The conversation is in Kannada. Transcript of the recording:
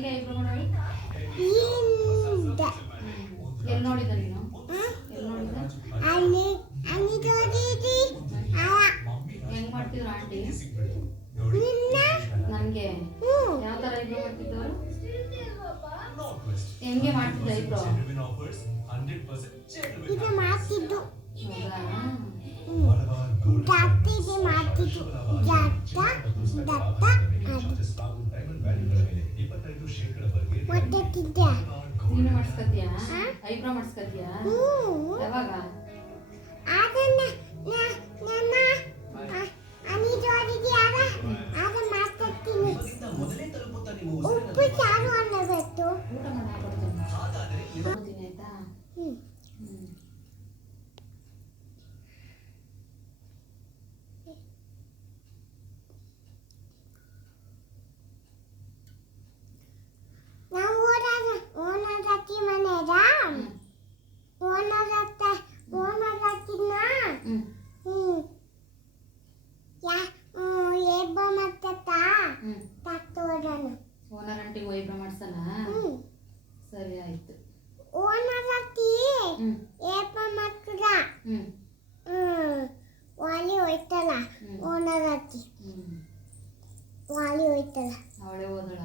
ಹೆಂಗೆ ಐಬ್ರೋ ಮಾಡೋದು? ಇಂದ ಎಲ್ಲಿ ನೋಡಿದ ನೀನು? ಎಲ್ಲಿ ನೋಡಿದ? ಅಲ್ಲಿ ಅಲ್ಲಿ ತೋರಿಸಿ ಹೆಂಗ್ ಮಾಡ್ತಿದ್ರು ಆಂಟಿ? ನಿನ್ನ ನನಗೆ ಯಾವ ಥರ ಐಬ್ರೋ ಮಾಡ್ತಿದ್ದವರು? ಹೆಂಗೆ ಮಾಡ್ತಿದ್ದ ಐಬ್ರೋ? ಇದು ಮಾಡ್ತಿದ್ದು ಹೌದಾ? ಜಾಸ್ತಿ ಇದು ಮಾಡ್ತಿದ್ದು ದತ್ತ ದತ್ತ ಮತ್ತೆ ತಿಂದ ನೀನು ಮಾಡಿಸ್ಕೊತೀಯಾ? ಐಬ್ರೋ ಮಾಡಿಸ್ಕೊತೀಯಾ? ಯಾವಾಗ? ಅದನ್ನ ನನ್ನ ಅಲ್ಲಿ ತೋರಿಸಿ ಆಗ ಮಾತಾಡ್ತೀನಿ ಉಪ್ಪು ಸಾರು ಅನ್ನಬೇಕು ಊಟ ಮಾಡಿ ಕೊಡ್ತೀನಿ ಆಯ್ತಾ? ನಾವು ಓನರತ್ತಿ ಮನೆಯದ ಓನರತ್ತಿನ ಏಬ್ಬ ಮತ್ತೆ ತೋರನು ಓನರ್ ಆಂಟಿಗೆ ಐಬ್ರೋ ಮಾಡ್ಸಣ? ಸರಿ ಆಯ್ತು. ಓನರತ್ತಿ ಏಬ್ಬ ಮಕ್ಕಳ ವಾಲಿ ಹೋಯ್ತಲ್ಲ ಓನರತ್ತಿ ವಾಲಿ ಹೋಯ್ತಲ್ಲ ಅವಳೇ ಹೋದಳ?